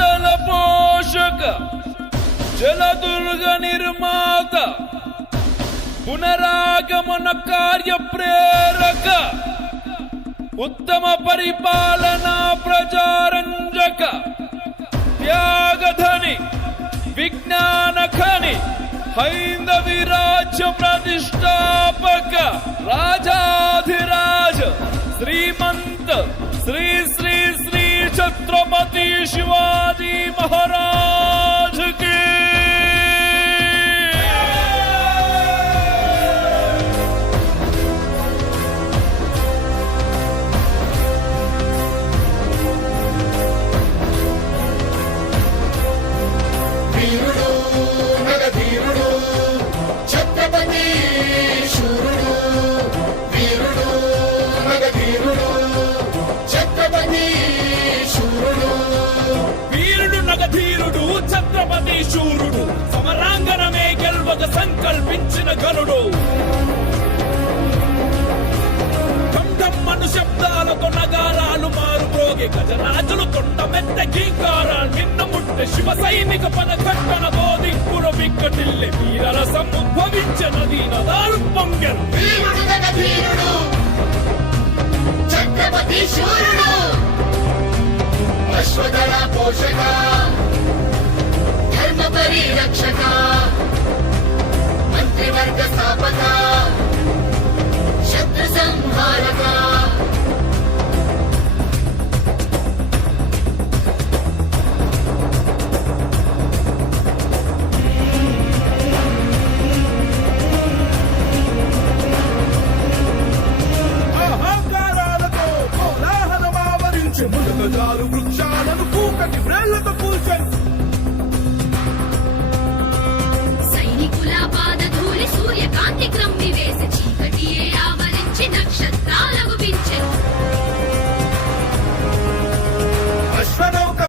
జలతల పోషక జలదుర్గ నిర్మాత పునరాగమన కార్య ప్రేరక ఉత్తమ పరిపాలనా ప్రజారంజక త్యాగధని విజ్ఞాన ఖని హైందవి రాజ్య ప్రతిష్టాపక రాజాధిరాజ శ్రీమంత శ్రీ శ్రీ శ్రీ ఛత్రపతి శివాజీ మహారాజ్ కి ఛత్రపతి శూరుడు సమరాంగణమే గెల్వక సంకల్పించిన గనుడు ఢంఢమ్మను శబ్దాలతో నగారాలు మారుపోగే గజరాజులు తొండమెత్త గీకారాలు నిన్ను ముట్టె శివ సైనిక పద కట్టన బోధింపుర విక్కటిల్లె వీరరసం ఉద్భవించనది నదాలు పొంగెను ఛత్రపతి శూరుడు అశ్వదళ పోషక ధర్మ పరిరక్షక మంత్రివర్గ స్థాపక శత్రు సంహారక అహంకారాలతో కోలాహలం ఆవరించే ములగజాలు వృక్షాలను కూకటి వ్రేళ్లతో